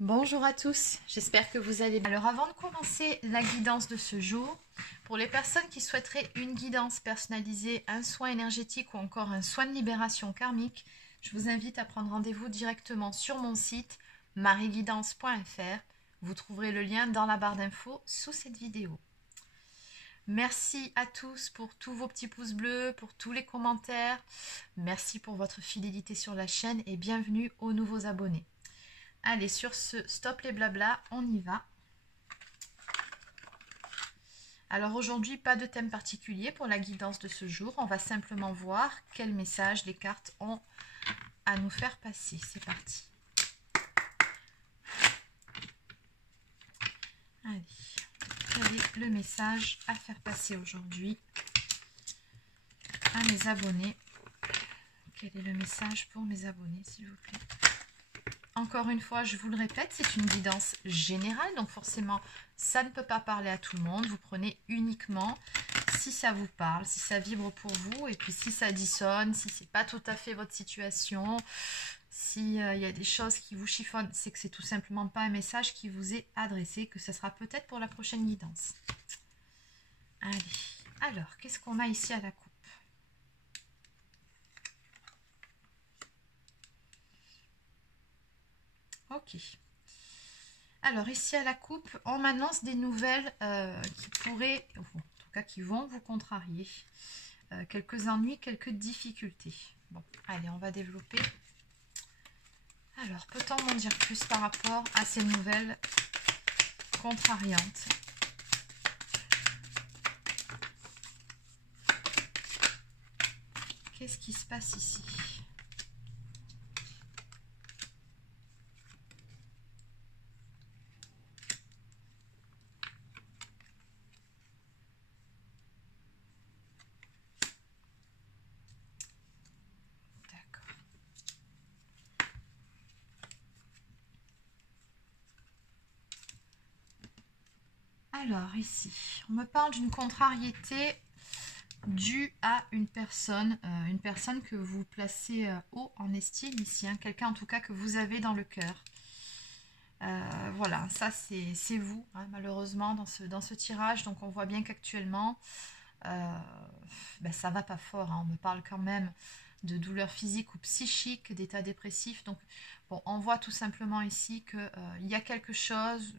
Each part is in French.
Bonjour à tous, j'espère que vous allez bien. Alors avant de commencer la guidance de ce jour, pour les personnes qui souhaiteraient une guidance personnalisée, un soin énergétique ou encore un soin de libération karmique, je vous invite à prendre rendez-vous directement sur mon site marieguidance.fr. Vous trouverez le lien dans la barre d'infos sous cette vidéo. Merci à tous pour tous vos petits pouces bleus, pour tous les commentaires. Merci pour votre fidélité sur la chaîne et bienvenue aux nouveaux abonnés. Allez, sur ce, stop les blablas, on y va. Alors aujourd'hui, pas de thème particulier pour la guidance de ce jour. On va simplement voir quel message les cartes ont à nous faire passer. C'est parti. Allez, quel est le message à faire passer aujourd'hui à mes abonnés? Quel est le message pour mes abonnés, s'il vous plaît? Encore une fois, je vous le répète, c'est une guidance générale, donc forcément, ça ne peut pas parler à tout le monde. Vous prenez uniquement si ça vous parle, si ça vibre pour vous, et puis si ça dissonne, si c'est pas tout à fait votre situation, s'il y a des choses qui vous chiffonnent, c'est que c'est tout simplement pas un message qui vous est adressé, que ce sera peut-être pour la prochaine guidance. Allez, alors, qu'est-ce qu'on a ici à la coupe? Ok. Alors ici à la coupe, on m'annonce des nouvelles qui pourraient, en tout cas qui vont vous contrarier. Quelques ennuis, quelques difficultés. Bon, allez, on va développer. Alors, peut-on m'en dire plus par rapport à ces nouvelles contrariantes? Qu'est-ce qui se passe ici? Alors ici, on me parle d'une contrariété due à une personne que vous placez haut en estime ici, hein, quelqu'un en tout cas que vous avez dans le cœur. Voilà, ça c'est vous, hein, malheureusement, dans ce tirage. Donc on voit bien qu'actuellement, ça va pas fort, hein. On me parle quand même de douleurs physiques ou psychiques, d'état dépressif. Donc bon, on voit tout simplement ici qu'il y a quelque chose,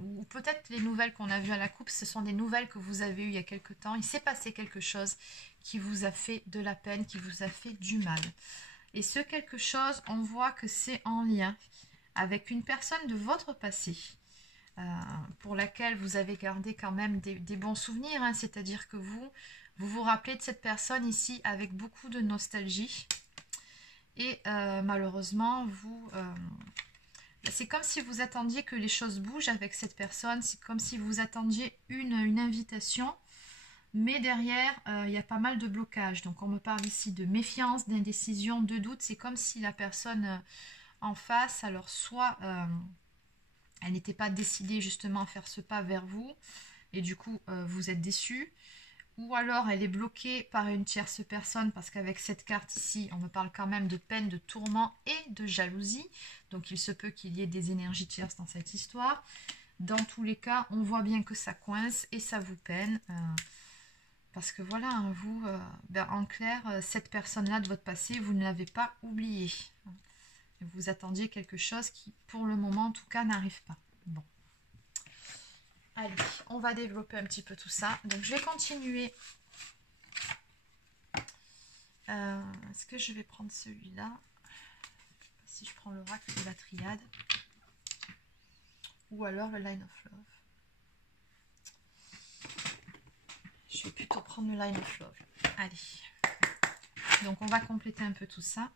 ou peut-être les nouvelles qu'on a vues à la coupe, ce sont des nouvelles que vous avez eues il y a quelque temps. Il s'est passé quelque chose qui vous a fait de la peine, qui vous a fait du mal. Et ce quelque chose, on voit que c'est en lien avec une personne de votre passé, pour laquelle vous avez gardé quand même des bons souvenirs, hein, c'est-à-dire que vous vous rappelez de cette personne ici avec beaucoup de nostalgie. Et malheureusement, c'est comme si vous attendiez que les choses bougent avec cette personne, c'est comme si vous attendiez une invitation, mais derrière, il y a pas mal de blocages. Donc on me parle ici de méfiance, d'indécision, de doute. C'est comme si la personne en face, alors soit elle n'était pas décidée justement à faire ce pas vers vous, et du coup vous êtes déçu, ou alors elle est bloquée par une tierce personne, parce qu'avec cette carte ici, on me parle quand même de peine, de tourment et de jalousie. Donc il se peut qu'il y ait des énergies tierces dans cette histoire. Dans tous les cas, on voit bien que ça coince et ça vous peine. Parce que voilà, hein, vous, en clair, cette personne-là de votre passé, vous ne l'avez pas oubliée. Vous attendiez quelque chose qui, pour le moment, en tout cas, n'arrive pas. Bon. Allez, on va développer un petit peu tout ça. Donc, je vais continuer. Est-ce que je vais prendre celui-là? Si je prends l'oracle de la triade. Ou alors le Line of Love. Je vais plutôt prendre le Line of Love. Allez. Donc, on va compléter un peu tout ça.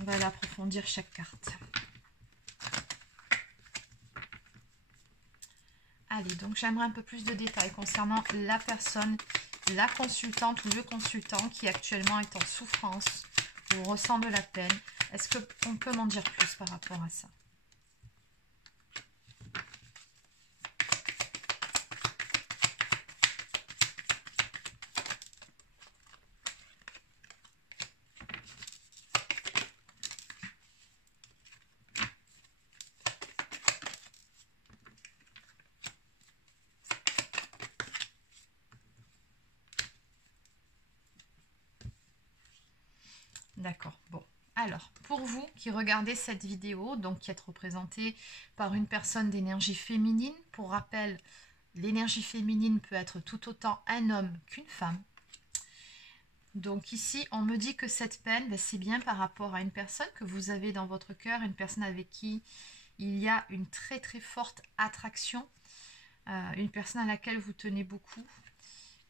On va aller approfondir chaque carte. Allez, donc j'aimerais un peu plus de détails concernant la personne, la consultante ou le consultant qui actuellement est en souffrance ou ressent de la peine. Est-ce qu'on peut m'en dire plus par rapport à ça? D'accord, bon. Alors, pour vous qui regardez cette vidéo, donc qui êtes représenté par une personne d'énergie féminine, pour rappel, l'énergie féminine peut être tout autant un homme qu'une femme. Donc ici, on me dit que cette peine, ben, c'est bien par rapport à une personne que vous avez dans votre cœur, une personne avec qui il y a une très très forte attraction, une personne à laquelle vous tenez beaucoup.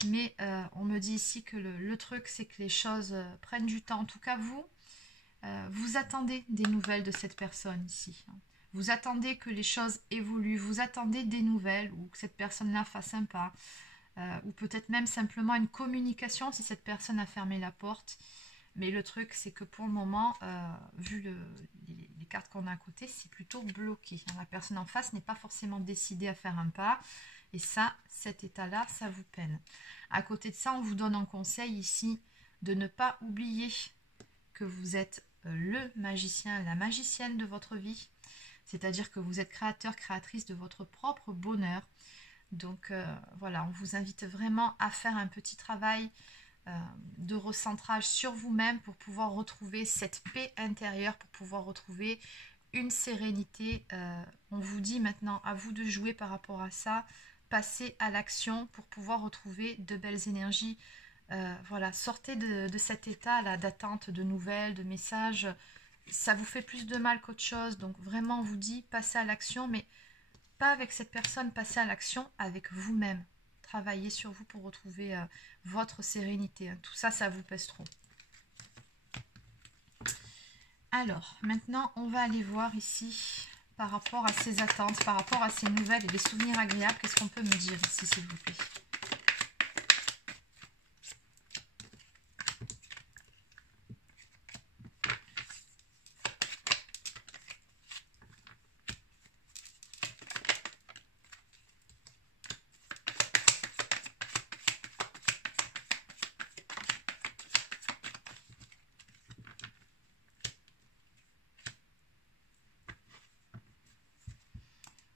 Mais on me dit ici que le truc, c'est que les choses prennent du temps. En tout cas, vous attendez des nouvelles de cette personne ici. Vous attendez que les choses évoluent, vous attendez des nouvelles ou que cette personne-là fasse un pas. Ou peut-être même simplement une communication si cette personne a fermé la porte. Mais le truc, c'est que pour le moment, vu les cartes qu'on a à côté, c'est plutôt bloqué. La personne en face n'est pas forcément décidée à faire un pas. Et ça, cet état-là, ça vous peine. À côté de ça, on vous donne un conseil ici de ne pas oublier que vous êtes le magicien, la magicienne de votre vie. C'est-à-dire que vous êtes créateur, créatrice de votre propre bonheur. Donc voilà, on vous invite vraiment à faire un petit travail de recentrage sur vous-même pour pouvoir retrouver cette paix intérieure, pour pouvoir retrouver une sérénité. On vous dit maintenant à vous de jouer par rapport à ça, passer à l'action pour pouvoir retrouver de belles énergies. Voilà, sortez de cet état-là d'attente de nouvelles, de messages. Ça vous fait plus de mal qu'autre chose. Donc vraiment, on vous dit passez à l'action, mais pas avec cette personne, passez à l'action avec vous-même. Travaillez sur vous pour retrouver votre sérénité. Tout ça, ça vous pèse trop. Alors, maintenant, on va aller voir ici, par rapport à ces attentes, par rapport à ces nouvelles et des souvenirs agréables, qu'est-ce qu'on peut me dire ici, s'il vous plaît?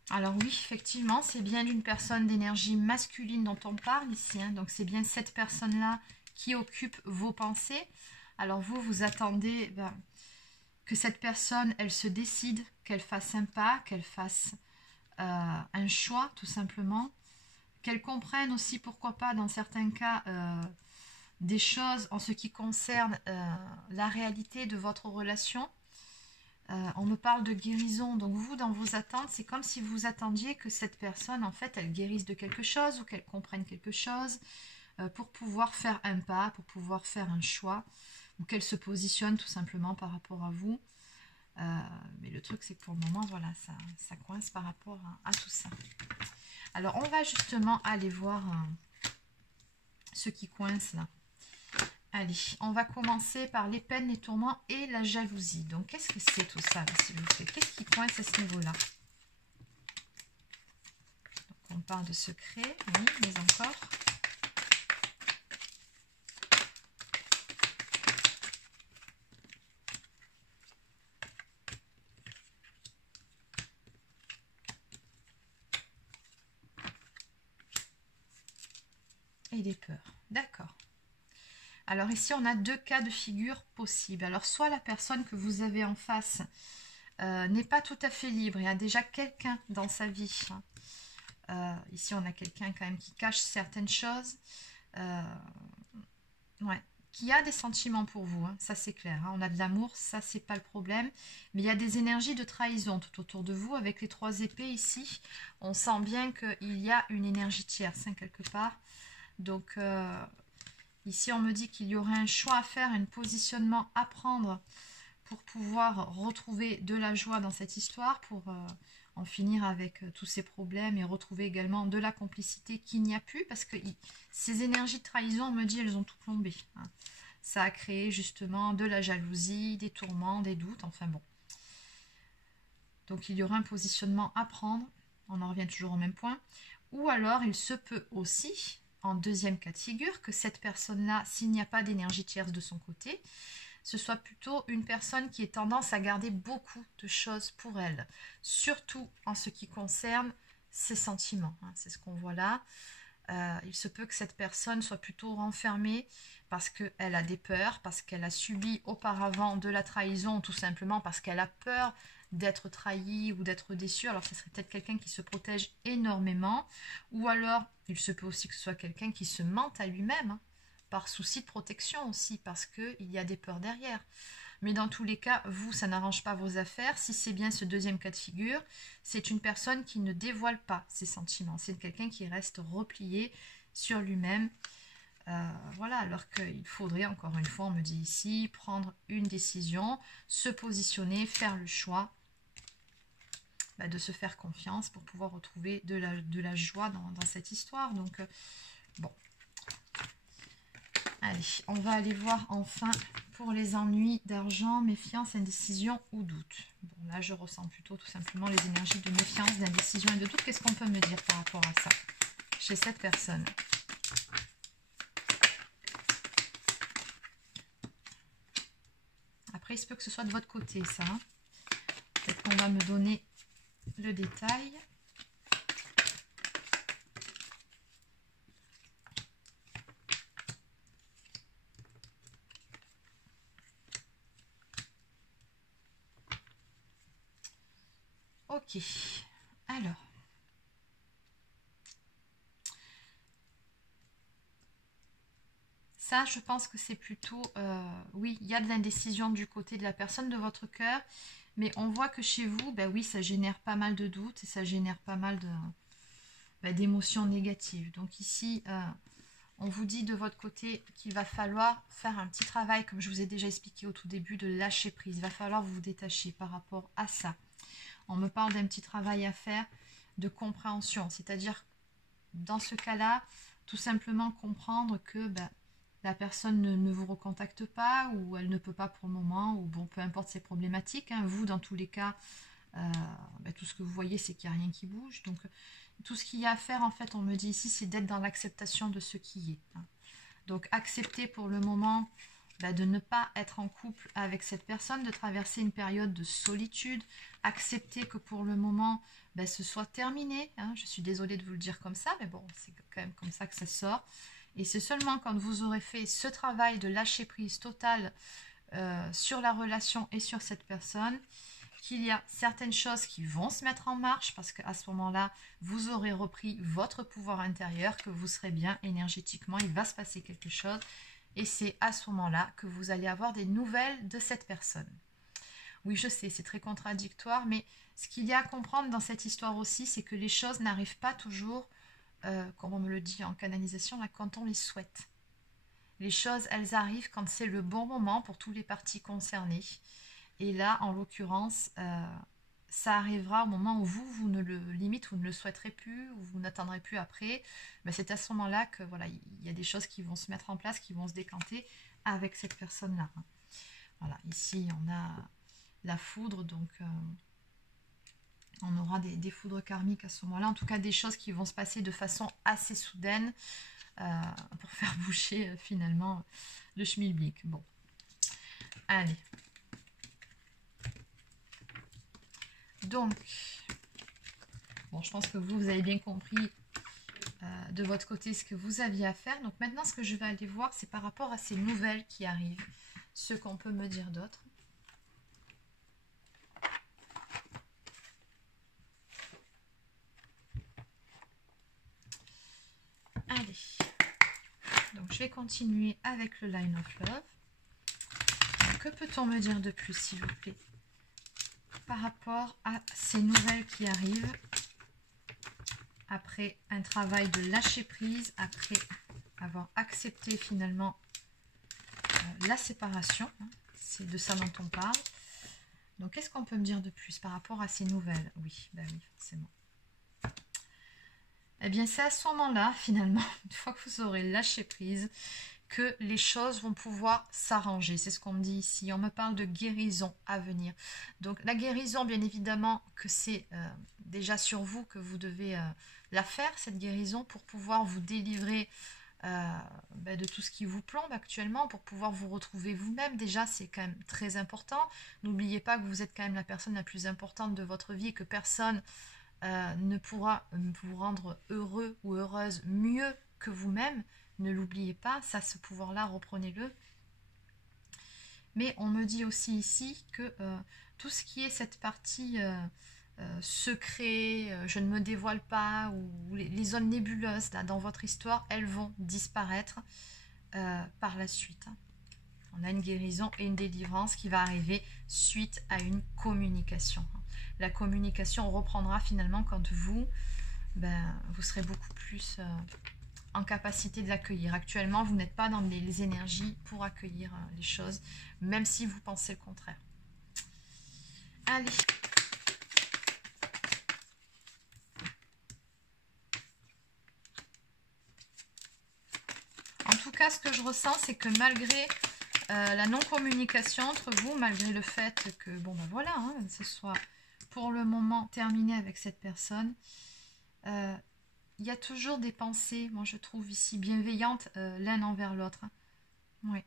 Alors oui, effectivement, c'est bien une personne d'énergie masculine dont on parle ici. Donc c'est bien cette personne-là qui occupe vos pensées. Alors vous, vous attendez que cette personne, elle se décide, qu'elle fasse un pas, qu'elle fasse un choix, tout simplement. Qu'elle comprenne aussi, pourquoi pas, dans certains cas, des choses en ce qui concerne la réalité de votre relation. On me parle de guérison, donc vous, dans vos attentes, c'est comme si vous attendiez que cette personne, en fait, elle guérisse de quelque chose ou qu'elle comprenne quelque chose pour pouvoir faire un pas, pour pouvoir faire un choix, ou qu'elle se positionne tout simplement par rapport à vous. Mais le truc, c'est que pour le moment, voilà, ça coince par rapport à tout ça. Alors, on va justement aller voir ce qui coince là. Allez, on va commencer par les peines, les tourments et la jalousie. Donc, qu'est-ce que c'est tout ça, s'il vous plaît? Qu'est-ce qui coince à ce niveau-là? On parle de secret, oui, mais encore. Et des peurs, d'accord. Alors ici, on a deux cas de figure possibles. Alors, soit la personne que vous avez en face n'est pas tout à fait libre, il y a déjà quelqu'un dans sa vie. Ici, on a quelqu'un quand même qui cache certaines choses. Ouais, qui a des sentiments pour vous, ça c'est clair. On a de l'amour, ça c'est pas le problème. Mais il y a des énergies de trahison tout autour de vous. Avec les 3 épées ici, on sent bien qu'il y a une énergie tierce quelque part. Donc... ici, on me dit qu'il y aurait un choix à faire, un positionnement à prendre pour pouvoir retrouver de la joie dans cette histoire, pour en finir avec tous ces problèmes et retrouver également de la complicité qu'il n'y a plus, parce que ces énergies de trahison, on me dit, elles ont tout plombé. Ça a créé justement de la jalousie, des tourments, des doutes, enfin bon. Donc, il y aura un positionnement à prendre, on en revient toujours au même point. Ou alors, il se peut aussi... en deuxième cas de figure, que cette personne-là, s'il n'y a pas d'énergie tierce de son côté, ce soit plutôt une personne qui ait tendance à garder beaucoup de choses pour elle, surtout en ce qui concerne ses sentiments. C'est ce qu'on voit là. Il se peut que cette personne soit plutôt renfermée parce qu'elle a des peurs, parce qu'elle a subi auparavant de la trahison, tout simplement parce qu'elle a peur d'être trahie ou d'être déçue. Alors, ce serait peut-être quelqu'un qui se protège énormément, ou alors, il se peut aussi que ce soit quelqu'un qui se mente à lui-même, hein, par souci de protection aussi, parce qu'il y a des peurs derrière. Mais dans tous les cas, vous, ça n'arrange pas vos affaires. Si c'est bien ce deuxième cas de figure, c'est une personne qui ne dévoile pas ses sentiments. C'est quelqu'un qui reste replié sur lui-même. Voilà, alors qu'il faudrait, encore une fois, on me dit ici, prendre une décision, se positionner, faire le choix de se faire confiance pour pouvoir retrouver de la joie dans cette histoire. Donc, bon. Allez, on va aller voir enfin pour les ennuis d'argent, méfiance, indécision ou doute. Bon, là, je ressens plutôt tout simplement les énergies de méfiance, d'indécision et de doute. Qu'est-ce qu'on peut me dire par rapport à ça chez cette personne? Après, il se peut que ce soit de votre côté, ça. Hein. Peut-être qu'on va me donner le détail. Ok, alors. Ça, je pense que c'est plutôt... oui, il y a de l'indécision du côté de la personne, de votre cœur. Mais on voit que chez vous, ben oui, ça génère pas mal de doutes et ça génère pas mal d'émotions négatives. Donc ici, on vous dit de votre côté qu'il va falloir faire un petit travail, comme je vous ai déjà expliqué au tout début, de lâcher prise. Il va falloir vous détacher par rapport à ça. On me parle d'un petit travail à faire de compréhension. C'est-à-dire, dans ce cas-là, tout simplement comprendre que la personne ne vous recontacte pas ou elle ne peut pas pour le moment, ou bon, peu importe ses problématiques. Hein. Vous, dans tous les cas, tout ce que vous voyez, c'est qu'il n'y a rien qui bouge. Donc, tout ce qu'il y a à faire, en fait, on me dit ici, c'est d'être dans l'acceptation de ce qui est. Hein. Donc, accepter pour le moment de ne pas être en couple avec cette personne, de traverser une période de solitude, accepter que pour le moment, ce soit terminé. Hein. Je suis désolée de vous le dire comme ça, mais bon, c'est quand même comme ça que ça sort. Et c'est seulement quand vous aurez fait ce travail de lâcher prise totale sur la relation et sur cette personne, qu'il y a certaines choses qui vont se mettre en marche parce qu'à ce moment-là, vous aurez repris votre pouvoir intérieur, que vous serez bien énergétiquement, il va se passer quelque chose et c'est à ce moment-là que vous allez avoir des nouvelles de cette personne. Oui, je sais, c'est très contradictoire, mais ce qu'il y a à comprendre dans cette histoire aussi, c'est que les choses n'arrivent pas toujours, comme on me le dit en canalisation, là, quand on les souhaite. Les choses, elles arrivent quand c'est le bon moment pour toutes les parties concernées. Et là, en l'occurrence, ça arrivera au moment où vous ne le limite, vous ne le souhaiterez plus, ou vous n'attendrez plus après. C'est à ce moment-là que voilà, il y a des choses qui vont se mettre en place, qui vont se décanter avec cette personne-là. Voilà, ici on a la foudre, donc on aura des foudres karmiques à ce moment-là. En tout cas, des choses qui vont se passer de façon assez soudaine pour faire bouger finalement le schmilblick. Bon, allez. Donc, bon, je pense que vous avez bien compris de votre côté ce que vous aviez à faire. Donc maintenant, ce que je vais aller voir, c'est par rapport à ces nouvelles qui arrivent, ce qu'on peut me dire d'autre. Allez, donc je vais continuer avec le Line of Love. Donc, que peut-on me dire de plus, s'il vous plaît, par rapport à ces nouvelles qui arrivent après un travail de lâcher prise, après avoir accepté finalement la séparation, hein, c'est de ça dont on parle. Donc qu'est-ce qu'on peut me dire de plus par rapport à ces nouvelles? Oui, ben oui, forcément. Eh bien c'est à ce moment-là, finalement, une fois que vous aurez lâché prise, que les choses vont pouvoir s'arranger. C'est ce qu'on me dit ici. On me parle de guérison à venir. Donc la guérison, bien évidemment, que c'est déjà sur vous que vous devez la faire, cette guérison, pour pouvoir vous délivrer de tout ce qui vous plombe actuellement, pour pouvoir vous retrouver vous-même. Déjà, c'est quand même très important. N'oubliez pas que vous êtes quand même la personne la plus importante de votre vie et que personne ne pourra vous rendre heureux ou heureuse mieux que vous-même. Ne l'oubliez pas, ça, ce pouvoir-là, reprenez-le. Mais on me dit aussi ici que tout ce qui est cette partie secret, je ne me dévoile pas, ou les zones nébuleuses là, dans votre histoire, elles vont disparaître par la suite. On a une guérison et une délivrance qui va arriver suite à une communication. La communication reprendra finalement quand vous serez beaucoup plus en capacité de l'accueillir. Actuellement, vous n'êtes pas dans les énergies pour accueillir les choses, même si vous pensez le contraire. Allez. En tout cas, ce que je ressens, c'est que malgré la non-communication entre vous, malgré le fait que, bon ben voilà, hein, ce soit pour le moment terminé avec cette personne, il y a toujours des pensées, moi je trouve ici, bienveillantes l'un envers l'autre. Oui,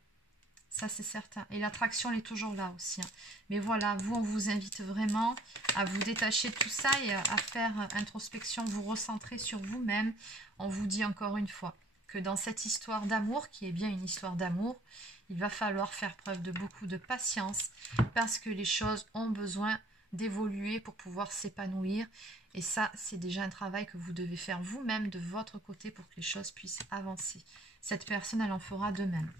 ça c'est certain. Et l'attraction, elle est toujours là aussi. Hein. Mais voilà, vous, on vous invite vraiment à vous détacher de tout ça et à faire introspection, vous recentrer sur vous-même. On vous dit encore une fois que dans cette histoire d'amour, qui est bien une histoire d'amour, il va falloir faire preuve de beaucoup de patience parce que les choses ont besoin d'évoluer pour pouvoir s'épanouir. Et ça, c'est déjà un travail que vous devez faire vous-même de votre côté pour que les choses puissent avancer. Cette personne, elle en fera de même.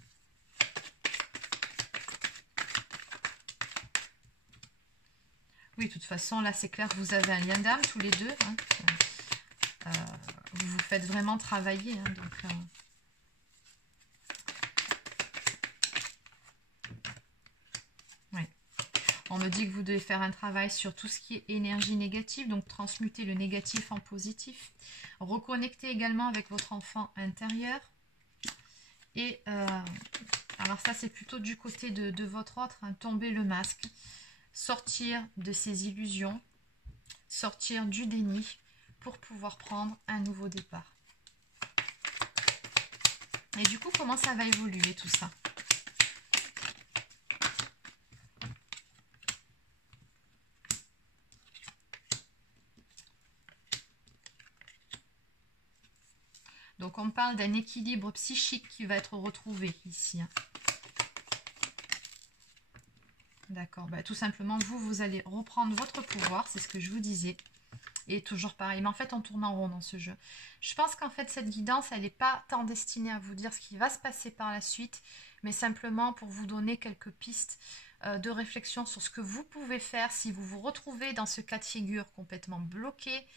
Oui, de toute façon, là, c'est clair que vous avez un lien d'âme tous les deux. Hein. Vous vous faites vraiment travailler. Hein, donc, on me dit que vous devez faire un travail sur tout ce qui est énergie négative, donc transmuter le négatif en positif. Reconnecter également avec votre enfant intérieur. Et alors ça, c'est plutôt du côté de votre autre, hein, tomber le masque. Sortir de ces illusions, sortir du déni pour pouvoir prendre un nouveau départ. Et du coup, comment ça va évoluer tout ça ? Donc on parle d'un équilibre psychique qui va être retrouvé ici. Hein. D'accord, bah, tout simplement, vous allez reprendre votre pouvoir, c'est ce que je vous disais. Et toujours pareil, mais en fait on tourne en rond dans ce jeu. Je pense qu'en fait cette guidance, elle n'est pas tant destinée à vous dire ce qui va se passer par la suite, mais simplement pour vous donner quelques pistes de réflexion sur ce que vous pouvez faire si vous vous retrouvez dans ce cas de figure complètement bloqué,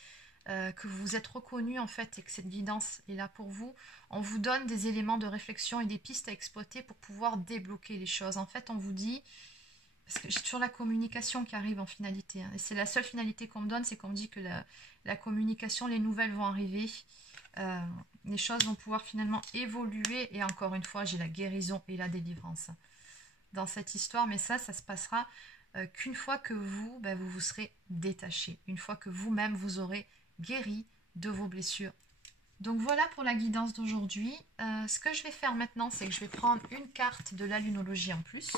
que vous êtes reconnu en fait et que cette guidance est là pour vous. On vous donne des éléments de réflexion et des pistes à exploiter pour pouvoir débloquer les choses. En fait on vous dit... Parce que j'ai toujours la communication qui arrive en finalité. Hein. Et c'est la seule finalité qu'on me donne, c'est qu'on me dit que la communication, les nouvelles vont arriver. Les choses vont pouvoir finalement évoluer. Et encore une fois, j'ai la guérison et la délivrance dans cette histoire. Mais ça se passera qu'une fois que vous vous serez détaché. Une fois que vous-même, vous aurez guéri de vos blessures. Donc voilà pour la guidance d'aujourd'hui. Ce que je vais faire maintenant, c'est que je vais prendre une carte de la lunologie en plus.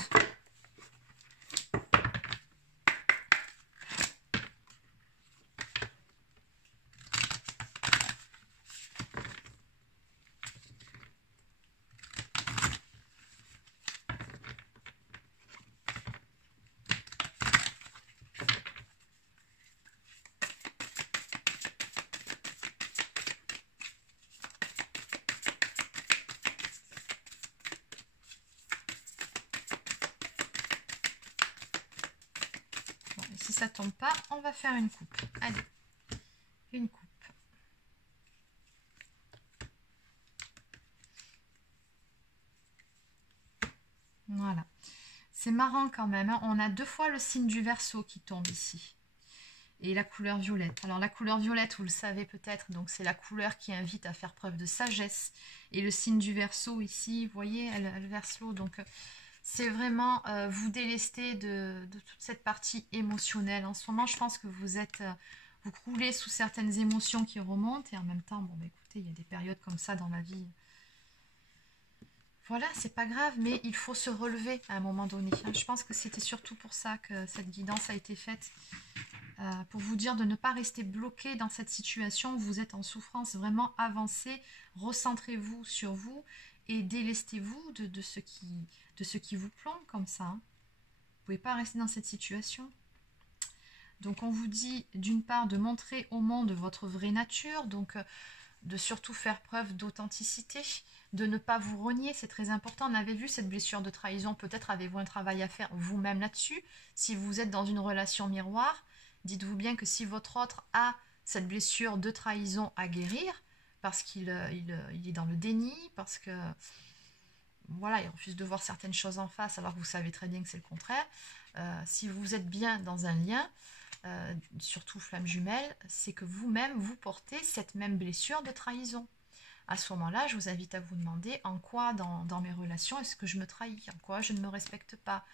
Si ça tombe pas, on va faire une coupe. Allez, une coupe. Voilà. C'est marrant quand même. Hein. On a 2 fois le signe du Verseau qui tombe ici. Et la couleur violette. Alors la couleur violette, vous le savez peut-être, donc c'est la couleur qui invite à faire preuve de sagesse. Et le signe du Verseau ici, vous voyez, elle verse l'eau. Donc c'est vraiment vous délester de toute cette partie émotionnelle. En ce moment, je pense que vous croulez sous certaines émotions qui remontent. Et en même temps, bon, bah, écoutez, il y a des périodes comme ça dans la vie. Voilà, c'est pas grave, mais il faut se relever à un moment donné. Je pense que c'était surtout pour ça que cette guidance a été faite. Pour vous dire de ne pas rester bloqué dans cette situation où vous êtes en souffrance. Vraiment avancez, recentrez-vous sur vous et délestez-vous de ce qui vous plombe comme ça. Vous ne pouvez pas rester dans cette situation. Donc on vous dit d'une part de montrer au monde votre vraie nature, donc de surtout faire preuve d'authenticité, de ne pas vous renier, c'est très important. On avait vu cette blessure de trahison, peut-être avez-vous un travail à faire vous-même là-dessus. Si vous êtes dans une relation miroir, dites-vous bien que si votre autre a cette blessure de trahison à guérir, parce qu'il est dans le déni, parce que voilà, il refuse de voir certaines choses en face alors que vous savez très bien que c'est le contraire. Si vous êtes bien dans un lien, surtout flamme jumelle, c'est que vous-même vous portez cette même blessure de trahison. À ce moment-là, je vous invite à vous demander en quoi dans mes relations est-ce que je me trahis, en quoi je ne me respecte pas,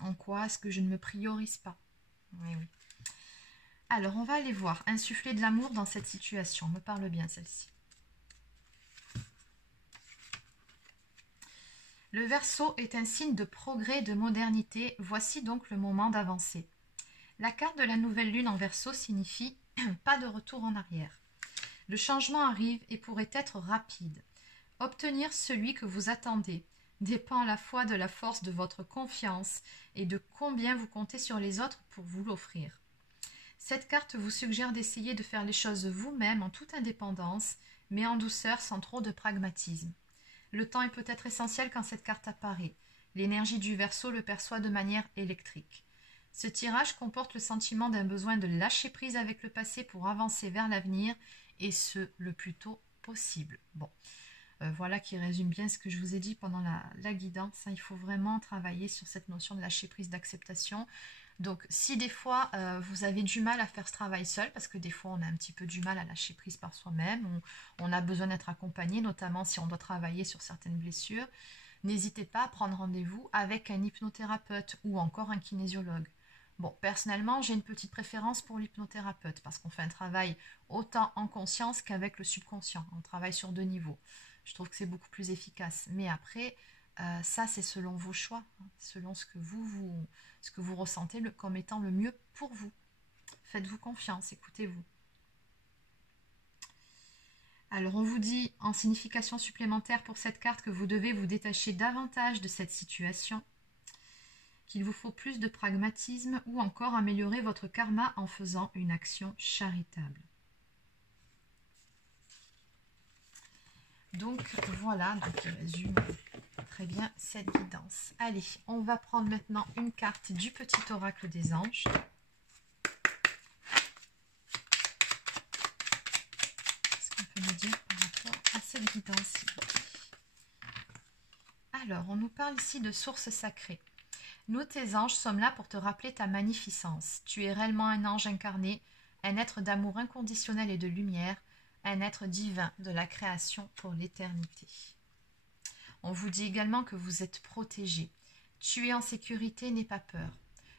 en quoi est-ce que je ne me priorise pas. Oui, oui. Alors, on va aller voir, insuffler de l'amour dans cette situation. Me parle bien celle-ci. Le Verseau est un signe de progrès et de modernité. Voici donc le moment d'avancer. La carte de la nouvelle lune en Verseau signifie pas de retour en arrière. Le changement arrive et pourrait être rapide. Obtenir celui que vous attendez dépend à la fois de la force de votre confiance et de combien vous comptez sur les autres pour vous l'offrir. Cette carte vous suggère d'essayer de faire les choses vous-même en toute indépendance, mais en douceur sans trop de pragmatisme. Le temps est peut-être essentiel quand cette carte apparaît. L'énergie du Verseau le perçoit de manière électrique. Ce tirage comporte le sentiment d'un besoin de lâcher prise avec le passé pour avancer vers l'avenir, et ce, le plus tôt possible. Bon, voilà qui résume bien ce que je vous ai dit pendant la guidance. Il faut vraiment travailler sur cette notion de lâcher prise, d'acceptation. Donc, si des fois, vous avez du mal à faire ce travail seul, parce que des fois, on a un petit peu du mal à lâcher prise par soi-même, on a besoin d'être accompagné, notamment si on doit travailler sur certaines blessures, n'hésitez pas à prendre rendez-vous avec un hypnothérapeute ou encore un kinésiologue. Bon, personnellement, j'ai une petite préférence pour l'hypnothérapeute, parce qu'on fait un travail autant en conscience qu'avec le subconscient. On travaille sur 2 niveaux. Je trouve que c'est beaucoup plus efficace. Mais après, ça, c'est selon vos choix, selon ce que vous ressentez comme étant le mieux pour vous. Faites-vous confiance, écoutez-vous. Alors, on vous dit en signification supplémentaire pour cette carte que vous devez vous détacher davantage de cette situation, qu'il vous faut plus de pragmatisme ou encore améliorer votre karma en faisant une action charitable. Donc voilà, donc il résume très bien cette guidance. Allez, on va prendre maintenant une carte du petit oracle des anges. Qu'est-ce qu'on peut nous dire par rapport à cette guidance? Alors, on nous parle ici de source sacrée. Nous, tes anges, sommes là pour te rappeler ta magnificence. Tu es réellement un ange incarné, un être d'amour inconditionnel et de lumière, un être divin de la création pour l'éternité. On vous dit également que vous êtes protégé. Tu es en sécurité, n'aie pas peur.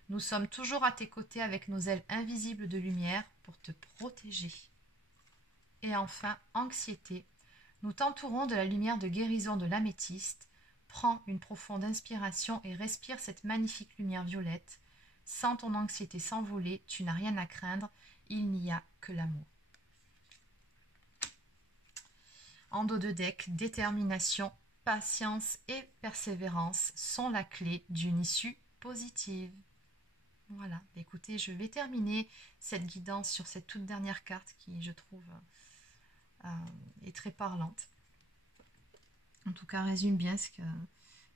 Nous sommes toujours à tes côtés avec nos ailes invisibles de lumière pour te protéger. Et enfin, anxiété. Nous t'entourons de la lumière de guérison de l'améthyste. Prends une profonde inspiration et respire cette magnifique lumière violette. Sens ton anxiété s'envoler, tu n'as rien à craindre, il n'y a que l'amour. En dos de deck, détermination, patience et persévérance sont la clé d'une issue positive. Voilà, écoutez, je vais terminer cette guidance sur cette toute dernière carte qui, je trouve, est très parlante. En tout cas, résume bien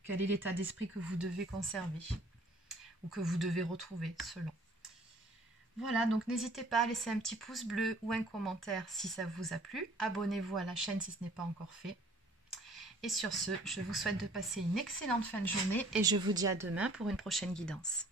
quel est l'état d'esprit que vous devez conserver ou que vous devez retrouver selon. Voilà, donc n'hésitez pas à laisser un petit pouce bleu ou un commentaire si ça vous a plu. Abonnez-vous à la chaîne si ce n'est pas encore fait. Et sur ce, je vous souhaite de passer une excellente fin de journée et je vous dis à demain pour une prochaine guidance.